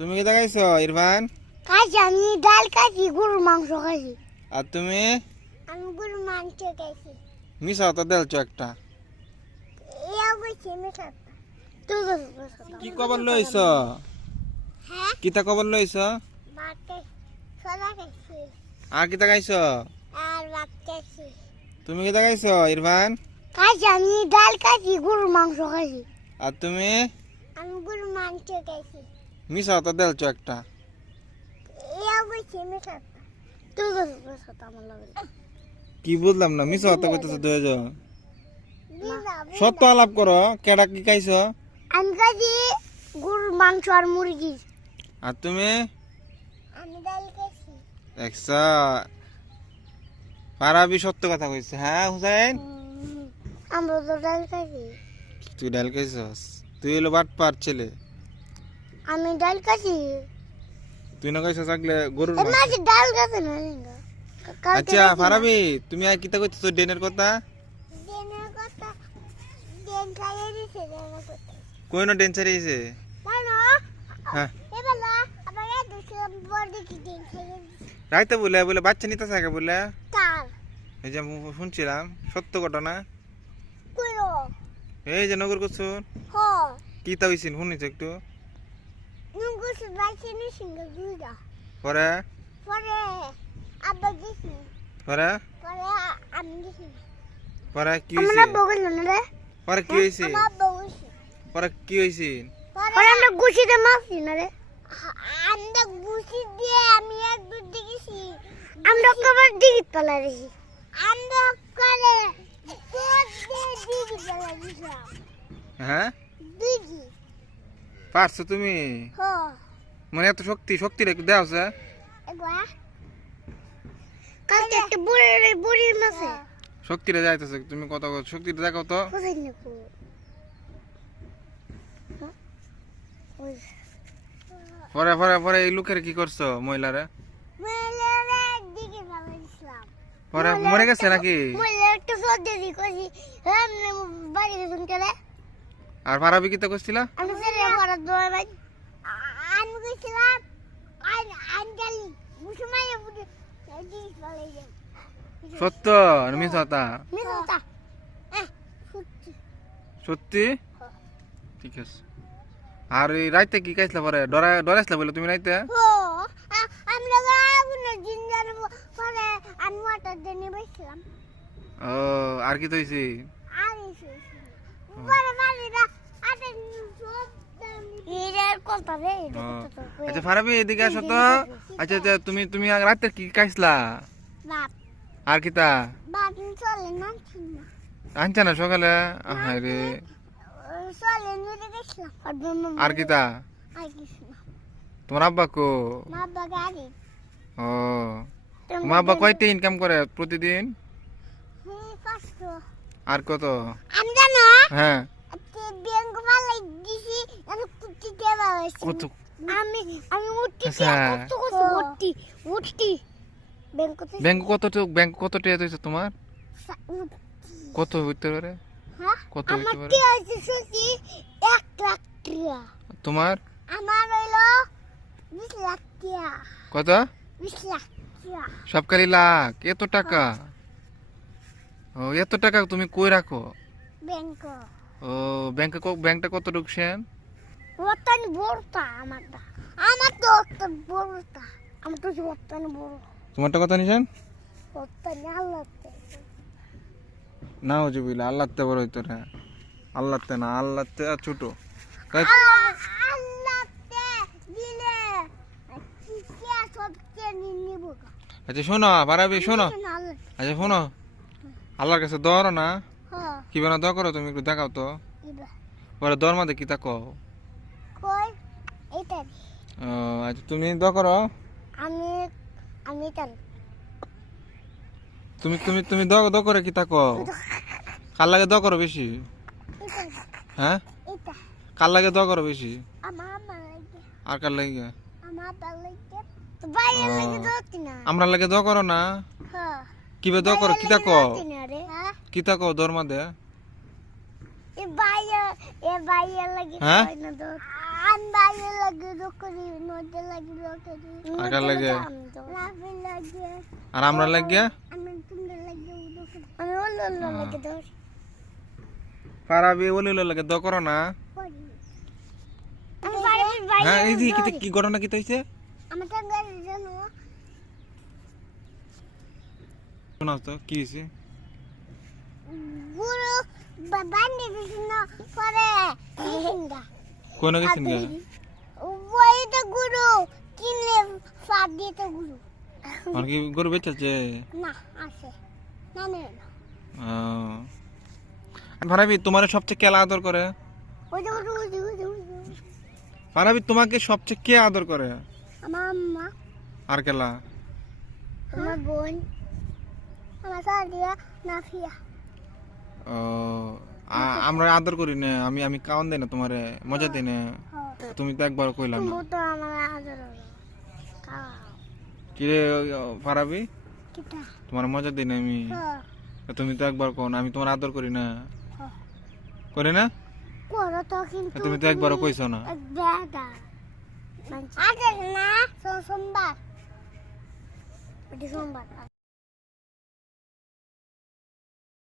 তুমি কি দেখাইছো ইরফান? খাইছি আমি ডাল খাইছি গরুর মাংস খাইছি। আর তুমি? আমি গরুর মাংস খাইছি। মিশা তো দেলছো একটা। কি খবর লইছ? হ্যাঁ? কিতা খবর লইছ? খাইছি খাইছি। আর কিতা খাইছ? খাইছি। তুমি কি দেখাইছো ইরফান? খাইছি আমি ডাল খাইছি গরুর মাংস খাইছি। আর তুমি? আমি গরুর মাংস খাইছি। মিশা তো দেলছো একটা। কি বুঝলাম না মিশা তো কইতেছো জন দিদা সত্য আলাপ করো কেডা কি খাইছো? আমি খাইছি গরুর মাংস আর মুরগি। আর তুমি? আমি ডাল খাইছি। দেখছা পারাবি সত্য কথা কইছে হ্যাঁ হুসাইন? আমরা তো ডাল খাইছি। তুই ডাল খাইছস? তুই হলো বাট পার ছেলে। আমি ডাল খাইছি তুই না খাইছস আগলে গরুর মাংস। ডাল খাইছে না আচ্ছা পারাবি তুমি আর কিতা কইতেছো ডেনের কথা দিনের কথা দিন খাইয়ে দিছে দিনের কথা কোন ডেন ছাড়িয়েছে হ্যাঁ। এবেলা আবার দুটো বড় দেখি দিন খাইয়ে রাইতে বলে বলে বাচ্চা নিতে থাকে বলে। তার এই যে আমি শুনছিলাম সত্য ঘটনা। কুলো এই যে নগর করছুন হ। কি তা হইছিন শুনিস একটু? নুঙ্গুস বাইছে নি সিঙ্গা দুইটা পরে? পরে আব্বা গেছি পরে? পরে আমি গেছি পরে কি আমরা হইছে? বগল না রে। পরে কি হইছে? আমার আব্বা গেছি পরে কি হইছে? পরে আমরা গুছিতে মারছি না রে। আমরা গুছি দিয়ে আমি একদম দেখেছি। আমরা কবার দিকে পালা রেছি আমরা করে কোট দিয়ে দিকে পালা রেছি হ্যাঁ? পারছ তুমি? মানে এত শক্তি শক্তি রেখে দেওয়া আছে কালকে একটা বুড়ি বুড়ির মাছে। শক্তিটা যাইতেছে তুমি কত শক্তিটা দেখো তো। পরে পরে পরে এই লোকের কি করছ মহিলারা? পরে মরে গেছে নাকি? আর পারাবি কিতা করছিল দোয়া ভাই আমি বুঝে বলে সত্য মিসতা এহ সত্যি। ঠিক আছে। আর এই রাইতে কি খাইছিলা পরে? ডরা ডরাইছিলা বলে তুমি রাইতে? আমরা আগুন দিন জানব পরে আমি দিয়ে বসছিলাম ও আর কি আর এসে পরে বাড়িরা আরে সব এর কথা রে ও, আচ্ছা ফারাবি এদিকে আসো তো। আচ্ছা আচ্ছা তুমি তুমি রাতে কি খাইছিলা? আর কিতা? আনছা না। সকালে? আর আর কিতা? তোমার আব্বা কো? ও। তোমার আব্বা কয়টা ইনকাম করে প্রতিদিন? আর কত? হ্যাঁ আজকে ব্যাংক ভালো দিছি দেওয়া হয়েছে কত? আমি আমি উঠতি আচ্ছা। কত কত উঠতি উঠতি ব্যাংক কত ব্যাংক কত ব্যাংক কত টাকা তোমার? কত হইতে পারে? হ্যাঁ? কত আমার হইতে পারে? কি হয়েছে শুনছি এক লাখ টাকা তোমার? আমার হইল বিশ লাখ টাকা কত? বিশ লাখ টাকা সবকালি লাখ। এত টাকা? ও এত টাকা তুমি কই রাখো? ব্যাংক। ও ব্যাংকে ব্যাংকটা কত ঢুকছেন বড়টা আমারটা আমার তো বড়টা। আমার তো বড়। তোমারটা কত নিছেন রত্তানি আল্লাহ না হজুবিল্লা আল্লাহতে বড় হইতো রে। আল্লাহতে না আল্লাহতে আর ছোট। আচ্ছা শোনো পারাবি শোনো। আচ্ছা শোনো। আল্লাহর কাছে দর না। হ্যাঁ। কি বানা দর করো তুমি একটু দেখাও তো। পরে দর মাঝে কি তা কও? কই? এটা ও, আচ্ছা তুমি দ করো। আমি আমি টান তুমি তুমি তুমি দ দ করে কি তা কও? কার লাগে দ করো বেশি? হ্যাঁ? এটা কার লাগে দ করো বেশি? আর কার লাগে? আমার লাগে। তো বাইরে লাগে ধরতি না। আমরা লাগে দ করো না? হ্যাঁ কিবে দ করো কি তা কও? ধরতি না রে হ্যাঁ? কি তা কও দর মাঝে এ বাইরে এ বাইরে লাগে হ্যাঁ? হয় ধর আন্দাজে লাগে রকরি নদে লাগে রকরি। আর কার লাগে? লাফি লাগে। আর আমরা লাগিয়া আমি তুমি লাগে আমি ওলো ওলো লাগে পারাবি বলে লাগে দ করো না। পড়ি আমি বাড়ির বাইরে হ্যাঁ এই কি কি ঘটনা কি হইছে আমার গাড়ি জানো? শোনাও তো কি হয়েছে গুরু বান্দি দিছিল পরে। হিন্দা কোন গেছেন গে ওই তো গুরু কিনলে দিয়ে তো গুরু। আর কি গরু বেচাচ্ছে? না আছে। না না। ভাড়াবি তোমার সবচেয়ে কে আদর করে। ভাড়াবি তোমাকে সবচেয়ে কে আদর করে? আমার আম্মা। আর কেলা? আমার বোন। আমার সাদিয়া নাফিয়া। ও। আমরা আদর করি না আমি আমি কাউন দেই না তোমারে মজা দিই না। তুমি তো একবার কইলাম না। তো আমার আদর কি রে পারাবি তোমার মজা দিই না আমি। তুমি তো একবার কও না আমি তোমার আদর করি না। হ্যাঁ। করি না? করো তো কিন্তু তুমি তো একবারও কইছো না। সোমবার। সোমবার।